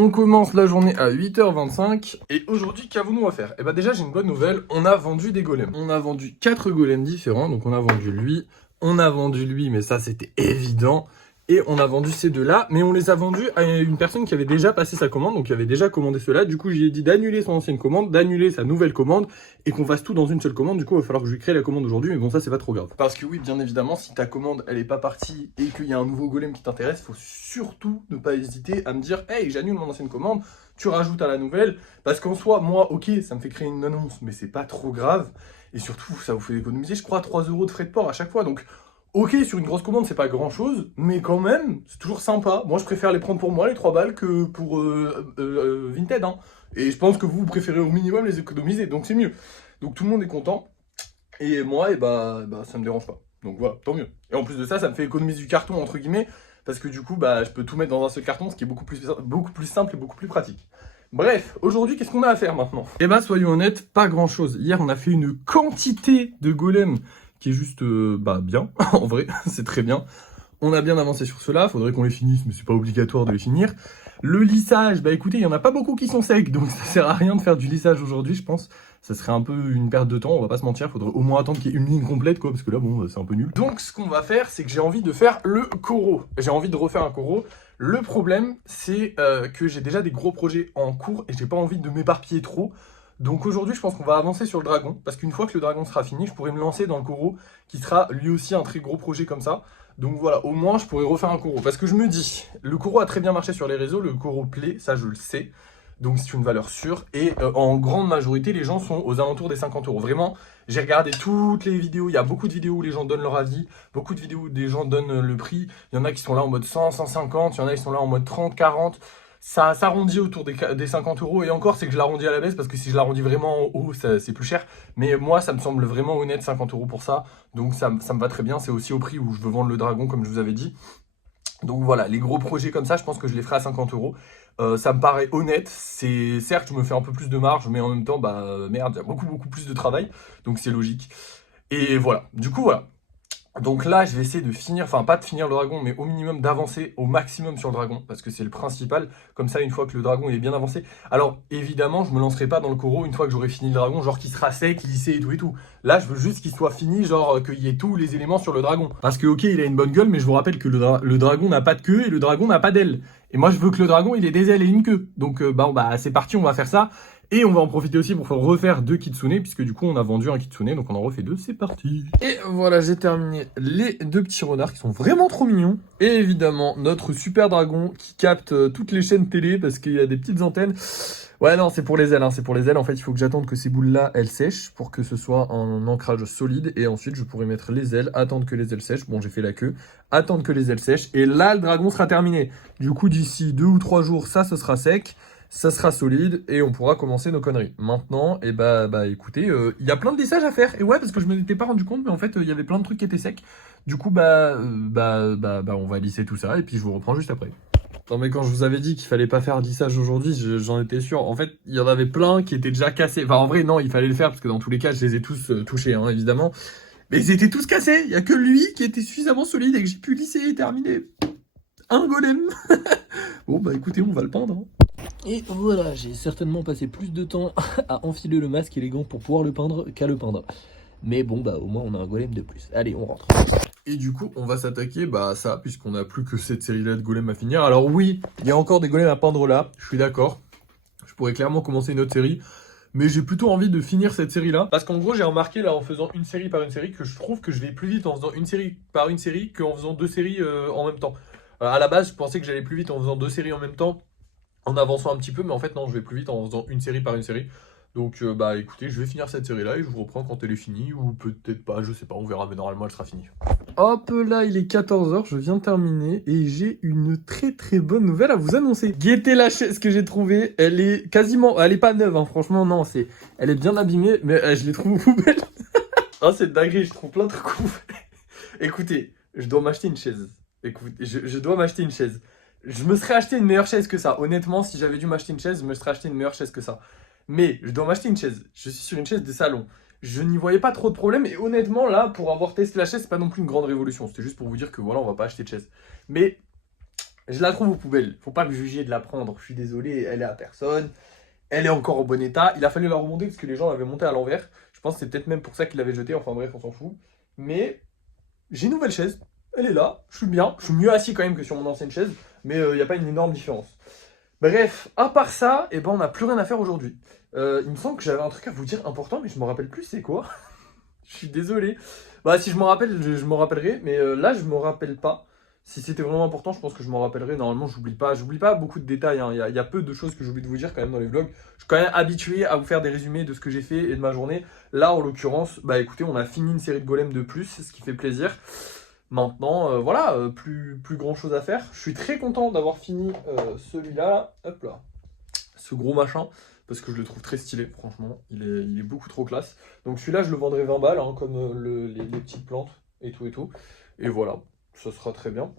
On commence la journée à 8h25 et aujourd'hui qu'avons-nous à faire? Eh ben déjà j'ai une bonne nouvelle, on a vendu des golems. On a vendu 4 golems différents, donc on a vendu lui, mais ça c'était évident. Et on a vendu ces deux-là, mais on les a vendus à une personne qui avait déjà passé sa commande, donc qui avait déjà commandé ceux-là. Du coup, j'ai dit d'annuler son ancienne commande, d'annuler sa nouvelle commande, et qu'on fasse tout dans une seule commande. Du coup, il va falloir que je lui crée la commande aujourd'hui, mais bon, ça, c'est pas trop grave. Parce que oui, bien évidemment, si ta commande, elle est pas partie et qu'il y a un nouveau golem qui t'intéresse, faut surtout ne pas hésiter à me dire « Hey, j'annule mon ancienne commande, tu rajoutes à la nouvelle. » Parce qu'en soi, moi, ok, ça me fait créer une annonce, mais c'est pas trop grave. Et surtout, ça vous fait économiser, je crois, 3 € de frais de port à chaque fois. Donc, ok, sur une grosse commande, c'est pas grand chose, mais quand même, c'est toujours sympa. Moi, je préfère les prendre pour moi, les 3 balles, que pour Vinted. Hein. Et je pense que vous préférez au minimum les économiser, donc c'est mieux. Donc tout le monde est content. Et moi, ça me dérange pas. Donc voilà, tant mieux. Et en plus de ça, ça me fait économiser du carton, entre guillemets, parce que du coup, je peux tout mettre dans un seul carton, ce qui est beaucoup plus simple et beaucoup plus pratique. Bref, aujourd'hui, qu'est-ce qu'on a à faire maintenant? Eh ben, soyons honnêtes, pas grand-chose. Hier, on a fait une quantité de golems qui est juste bien, en vrai, c'est très bien. On a bien avancé sur cela, faudrait qu'on les finisse, mais c'est pas obligatoire de les finir. Le lissage, écoutez, il y en a pas beaucoup qui sont secs, donc ça sert à rien de faire du lissage aujourd'hui, je pense. Ça serait un peu une perte de temps, on va pas se mentir, faudrait au moins attendre qu'il y ait une ligne complète, quoi, parce que là, bon, c'est un peu nul. Donc, ce qu'on va faire, c'est que j'ai envie de faire le coraux. J'ai envie de refaire un coraux. Le problème, c'est que j'ai déjà des gros projets en cours et j'ai pas envie de m'éparpiller trop. Donc aujourd'hui, je pense qu'on va avancer sur le dragon, parce qu'une fois que le dragon sera fini, je pourrai me lancer dans le coraux, qui sera lui aussi un très gros projet comme ça. Donc voilà, au moins je pourrais refaire un coraux. Parce que je me dis, le coraux a très bien marché sur les réseaux, le coraux plaît, ça je le sais. Donc c'est une valeur sûre. Et en grande majorité, les gens sont aux alentours des 50 €. Vraiment, j'ai regardé toutes les vidéos, il y a beaucoup de vidéos où les gens donnent leur avis, beaucoup de vidéos où des gens donnent le prix. Il y en a qui sont là en mode 100, 150, il y en a qui sont là en mode 30, 40. Ça s'arrondit autour des 50 € et encore c'est que je l'arrondis à la baisse parce que si je l'arrondis vraiment en haut c'est plus cher, mais moi ça me semble vraiment honnête 50 € pour ça, donc ça me va très bien. C'est aussi au prix où je veux vendre le dragon comme je vous avais dit. Donc voilà, les gros projets comme ça je pense que je les ferai à 50 €. Ça me paraît honnête, c'est certes je me fais un peu plus de marge, mais en même temps merde, il y a beaucoup plus de travail, donc c'est logique. Et voilà, du coup voilà. Donc là, je vais essayer de finir, enfin pas de finir le dragon, mais au minimum d'avancer au maximum sur le dragon, parce que c'est le principal. Comme ça, une fois que le dragon il est bien avancé. Alors évidemment, je me lancerai pas dans le coraux une fois que j'aurai fini le dragon, genre qu'il sera sec, lissé et tout et tout. Là, je veux juste qu'il soit fini, genre qu'il y ait tous les éléments sur le dragon. Parce que ok, il a une bonne gueule, mais je vous rappelle que le dragon n'a pas de queue et le dragon n'a pas d'aile. Et moi, je veux que le dragon il ait des ailes et une queue. Donc c'est parti, on va faire ça. Et on va en profiter aussi pour refaire 2 kitsune, puisque du coup on a vendu un kitsune, donc on en refait 2, c'est parti. Et voilà, j'ai terminé les 2 petits renards qui sont vraiment trop mignons. Et évidemment, notre super dragon qui capte toutes les chaînes télé, parce qu'il y a des petites antennes. Ouais non, c'est pour les ailes, c'est pour les ailes. En fait, il faut que j'attende que ces boules-là, elles sèchent, pour que ce soit un ancrage solide. Et ensuite, je pourrai mettre les ailes, attendre que les ailes sèchent. Bon, j'ai fait la queue, attendre que les ailes sèchent. Et là, le dragon sera terminé. Du coup, d'ici 2 ou 3 jours, ça, ce sera sec. Ça sera solide et on pourra commencer nos conneries. Maintenant, écoutez, il y a plein de lissages à faire. Et ouais, parce que je me m'étais pas rendu compte, mais en fait, il y avait plein de trucs qui étaient secs. Du coup, on va lisser tout ça et puis je vous reprends juste après. Non mais quand je vous avais dit qu'il fallait pas faire de lissage aujourd'hui, j'en étais sûr. En fait, il y en avait plein qui étaient déjà cassés. Enfin, en vrai, non, il fallait le faire parce que dans tous les cas, je les ai tous touchés, hein, évidemment. Mais ils étaient tous cassés. Il y a que lui qui était suffisamment solide et que j'ai pu lisser et terminer. Un golem. Bon, écoutez, on va le peindre. Hein. Et voilà, j'ai certainement passé plus de temps à enfiler le masque et les gants pour pouvoir le peindre qu'à le peindre. Mais bon, au moins on a un golem de plus. Allez, on rentre. Et du coup, on va s'attaquer à ça, puisqu'on n'a plus que cette série-là de golems à finir. Alors oui, il y a encore des golems à peindre là, je suis d'accord. Je pourrais clairement commencer une autre série. Mais j'ai plutôt envie de finir cette série-là. Parce qu'en gros, j'ai remarqué là, en faisant une série par une série, que je trouve que je vais plus vite en faisant une série par une série qu'en faisant 2 séries en même temps. À la base, je pensais que j'allais plus vite en faisant 2 séries en même temps, en avançant un petit peu, mais en fait non, je vais plus vite en faisant une série par une série. Donc écoutez, je vais finir cette série là et je vous reprends quand elle est finie, ou peut-être pas, je sais pas, on verra, mais normalement elle sera finie. Hop là, il est 14 h, je viens de terminer et j'ai une très bonne nouvelle à vous annoncer. Guettez la chaise que j'ai trouvée, elle est quasiment, elle est pas neuve, hein, franchement non, elle est bien abîmée, mais je l'ai trouvée poubelle. Oh c'est dingue, je trouve plein de trucs ouf. Écoutez, je dois m'acheter une chaise. Écoute, je dois m'acheter une chaise. Je me serais acheté une meilleure chaise que ça. Honnêtement, si j'avais dû m'acheter une chaise, je me serais acheté une meilleure chaise que ça. Mais je dois m'acheter une chaise. Je suis sur une chaise de salon. Je n'y voyais pas trop de problème. Et honnêtement, là, pour avoir testé la chaise, c'est pas non plus une grande révolution. C'était juste pour vous dire que voilà, on va pas acheter de chaise. Mais Je la trouve aux poubelles. Faut pas me juger de la prendre. Je suis désolé, elle est à personne. Elle est encore en bon état. Il a fallu la remonter parce que les gens l'avaient montée à l'envers. Je pense que c'est peut-être même pour ça qu'il l'avait jetée. Enfin bref, on s'en fout. Mais j'ai une nouvelle chaise. Elle est là. Je suis bien. Je suis mieux assis quand même que sur mon ancienne chaise. Mais il n'y a pas une énorme différence. Bref, à part ça, eh ben, on n'a plus rien à faire aujourd'hui. Il me semble que j'avais un truc à vous dire important, mais je me rappelle plus c'est quoi. Je suis désolé. Bah si je m'en rappelle, je m'en rappellerai. Mais là, je me rappelle pas. Si c'était vraiment important, je pense que je m'en rappellerai. Normalement, j'oublie pas. J'oublie pas beaucoup de détails, hein. Il y a peu de choses que j'oublie de vous dire quand même dans les vlogs. Je suis quand même habitué à vous faire des résumés de ce que j'ai fait et de ma journée. Là, en l'occurrence, bah écoutez, on a fini une série de golems de plus, ce qui fait plaisir. Maintenant, voilà, plus grand chose à faire. Je suis très content d'avoir fini celui-là. Hop là. Ce gros machin. Parce que je le trouve très stylé, franchement. Il est beaucoup trop classe. Donc celui-là, je le vendrai 20 balles, hein, comme les petites plantes et tout et tout. Et voilà, ça sera très bien.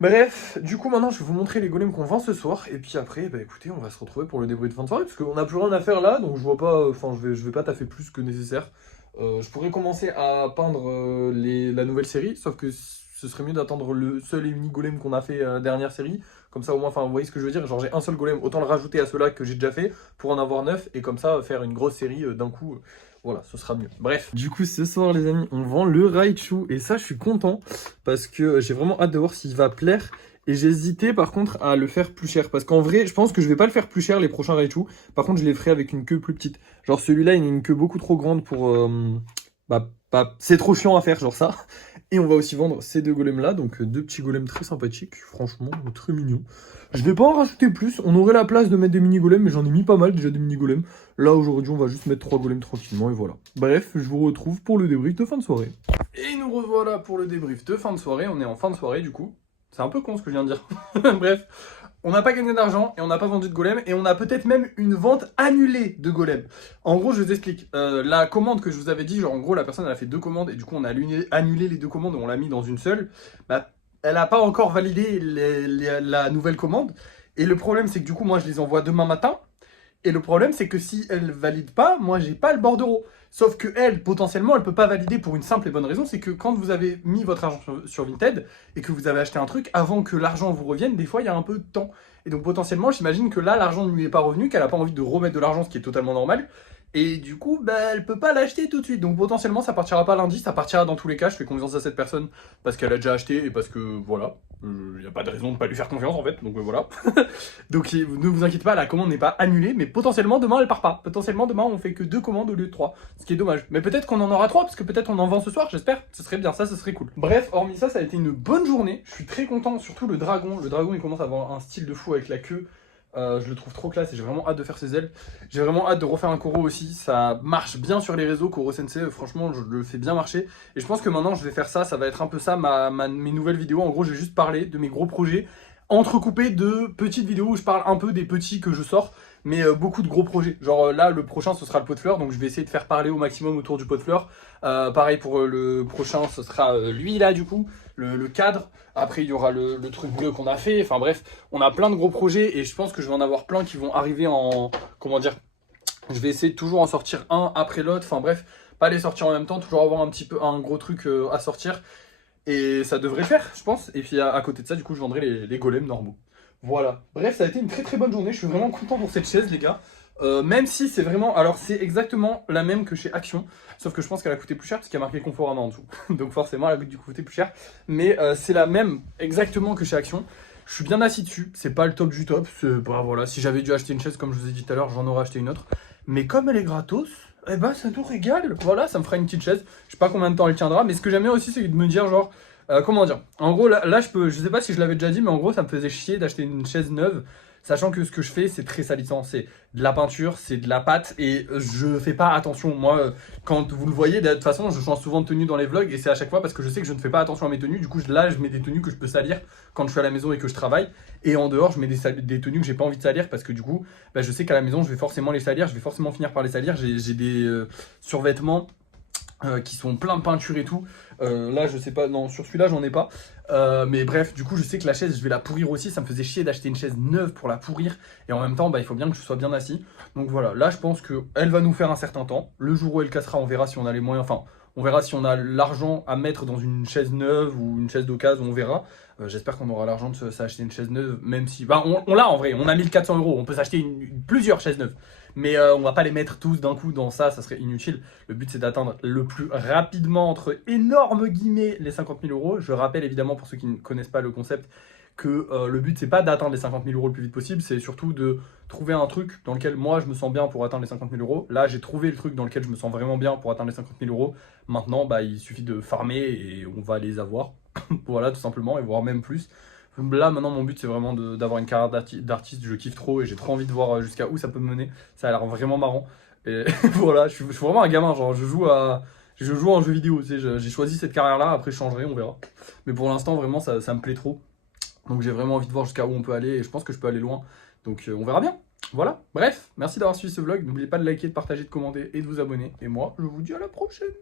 Bref, du coup maintenant je vais vous montrer les golems qu'on vend ce soir, et puis après, bah écoutez, on va se retrouver pour le débrief de fin de soirée, parce qu'on n'a plus rien à faire là, donc je vois pas, enfin je vais pas taffer plus que nécessaire. Je pourrais commencer à peindre la nouvelle série, sauf que ce serait mieux d'attendre le seul et unique golem qu'on a fait dernière série, comme ça au moins, enfin vous voyez ce que je veux dire, genre j'ai un seul golem, autant le rajouter à ceux-là que j'ai déjà fait, pour en avoir 9, et comme ça faire une grosse série d'un coup. Voilà, ce sera mieux. Bref. Du coup, ce soir, les amis, on vend le Raichu. Et ça, je suis content parce que j'ai vraiment hâte de voir s'il va plaire. Et j'ai hésité, par contre, à le faire plus cher. Parce qu'en vrai, je pense que je vais pas le faire plus cher, les prochains Raichu. Par contre, je les ferai avec une queue plus petite. Genre, celui-là, il a une queue beaucoup trop grande pour... c'est trop chiant à faire, genre ça. Et on va aussi vendre ces deux golems-là. Donc, deux petits golems très sympathiques. Franchement, très mignons. Je vais pas en rajouter plus. On aurait la place de mettre des mini-golems, mais j'en ai mis pas mal déjà des mini-golems. Là, aujourd'hui, on va juste mettre 3 golems tranquillement et voilà. Bref, je vous retrouve pour le débrief de fin de soirée. Et nous revoilà pour le débrief de fin de soirée. On est en fin de soirée, du coup. C'est un peu con ce que je viens de dire. Bref, on n'a pas gagné d'argent et on n'a pas vendu de golem. Et on a peut-être même une vente annulée de golem. En gros, je vous explique. La commande que je vous avais dit, genre en gros, la personne elle a fait 2 commandes et du coup, on a annulé les 2 commandes et on l'a mis dans une seule. Bah, elle n'a pas encore validé la nouvelle commande. Et le problème, c'est que du coup, moi, je les envoie demain matin. Et le problème, c'est que si elle valide pas, moi, j'ai pas le bordereau. Sauf que elle, potentiellement, elle peut pas valider pour une simple et bonne raison, c'est que quand vous avez mis votre argent sur Vinted et que vous avez acheté un truc, avant que l'argent vous revienne, des fois, il y a un peu de temps. Et donc, potentiellement, j'imagine que là, l'argent ne lui est pas revenu, qu'elle a pas envie de remettre de l'argent, ce qui est totalement normal. Et du coup, bah, elle peut pas l'acheter tout de suite. Donc potentiellement, ça partira pas lundi, ça partira dans tous les cas. Je fais confiance à cette personne parce qu'elle a déjà acheté et parce que voilà, il n'y a pas de raison de pas lui faire confiance en fait. Donc voilà. Donc ne vous inquiétez pas, la commande n'est pas annulée, mais potentiellement demain elle part pas. Potentiellement demain on fait que 2 commandes au lieu de 3, ce qui est dommage. Mais peut-être qu'on en aura 3 parce que peut-être on en vend ce soir, j'espère. Ce serait bien, ça ce serait cool. Bref, hormis ça, ça a été une bonne journée. Je suis très content, surtout le dragon. Le dragon il commence à avoir un style de fou avec la queue. Je le trouve trop classe et j'ai vraiment hâte de faire ses ailes. J'ai vraiment hâte de refaire un Koro aussi. Ça marche bien sur les réseaux, Koro Sensei. Franchement, je le fais bien marcher. Et je pense que maintenant, je vais faire ça. Ça va être un peu ça, mes nouvelles vidéos. En gros, je vais juste parler de mes gros projets, entrecoupés de petites vidéos où je parle un peu des petits que je sors. Mais beaucoup de gros projets. Genre là, le prochain, ce sera le pot de fleurs. Donc je vais essayer de faire parler au maximum autour du pot de fleurs. Pareil pour le prochain, ce sera lui là du coup, le cadre. Après, il y aura le truc bleu qu'on a fait. Enfin bref, on a plein de gros projets et je pense que je vais en avoir plein qui vont arriver en... Comment dire? Je vais essayer de toujours en sortir un après l'autre. Enfin bref, pas les sortir en même temps. Toujours avoir un petit peu un gros truc à sortir. Et ça devrait le faire, je pense. Et puis à côté de ça, du coup, je vendrai les golems normaux. Voilà. Bref, ça a été une très très bonne journée. Je suis vraiment content pour cette chaise, les gars. Même si c'est vraiment... Alors, c'est exactement la même que chez Action. Sauf que je pense qu'elle a coûté plus cher parce qu'il y a marqué Conforama en dessous. Donc forcément, elle a dû coûter plus cher. Mais c'est la même exactement que chez Action. Je suis bien assis dessus. C'est pas le top du top. Bah, voilà. Si j'avais dû acheter une chaise, comme je vous ai dit tout à l'heure, j'en aurais acheté une autre. Mais comme elle est gratos... Eh ben ça nous régale, voilà, ça me fera une petite chaise. Je sais pas combien de temps elle tiendra, mais ce que j'aime bien aussi, c'est de me dire genre, comment dire. En gros, là je sais pas si je l'avais déjà dit, mais en gros, ça me faisait chier d'acheter une chaise neuve, sachant que ce que je fais, c'est très salissant. C'est de la peinture, c'est de la pâte, et je fais pas attention. Moi, quand vous le voyez, de toute façon, je change souvent de tenue dans les vlogs, et c'est à chaque fois parce que je sais que je ne fais pas attention à mes tenues. Du coup, là, je mets des tenues que je peux salir quand je suis à la maison et que je travaille. Et en dehors, je mets des tenues que j'ai pas envie de salir parce que du coup, bah, je sais qu'à la maison, je vais forcément les salir, je vais forcément finir par les salir. J'ai des survêtements qui sont pleins de peinture et tout. Là, je sais pas, non, sur celui-là, j'en ai pas. Mais bref, du coup, je sais que la chaise, je vais la pourrir aussi. Ça me faisait chier d'acheter une chaise neuve pour la pourrir. Et en même temps, bah, il faut bien que je sois bien assis. Donc voilà, là, je pense qu'elle va nous faire un certain temps. Le jour où elle cassera, on verra si on a les moyens. Enfin, On verra si on a l'argent à mettre dans une chaise neuve ou une chaise d'occasion, on verra. J'espère qu'on aura l'argent de s'acheter une chaise neuve, même si... Bah, on l'a en vrai, on a 1400 €, on peut s'acheter plusieurs chaises neuves. Mais on va pas les mettre tous d'un coup dans ça serait inutile. Le but c'est d'atteindre le plus rapidement, entre énormes guillemets, les 50 000 €. Je rappelle évidemment pour ceux qui ne connaissent pas le concept que le but c'est pas d'atteindre les 50 000 € le plus vite possible, c'est surtout de trouver un truc dans lequel moi je me sens bien pour atteindre les 50 000 €. Là j'ai trouvé le truc dans lequel je me sens vraiment bien pour atteindre les 50 000 €. Maintenant bah, il suffit de farmer et on va les avoir. Voilà tout simplement, et voire même plus. Là maintenant mon but c'est vraiment d'avoir une carrière d'artiste, je kiffe trop et j'ai trop envie de voir jusqu'à où ça peut me mener. Ça a l'air vraiment marrant. Et voilà, je suis vraiment un gamin, genre je joue à un jeu vidéo, tu sais, j'ai choisi cette carrière là, après je changerai, on verra. Mais pour l'instant vraiment ça me plaît trop. Donc j'ai vraiment envie de voir jusqu'à où on peut aller et je pense que je peux aller loin. Donc on verra bien. Voilà, bref, merci d'avoir suivi ce vlog. N'oubliez pas de liker, de partager, de commenter et de vous abonner. Et moi, je vous dis à la prochaine.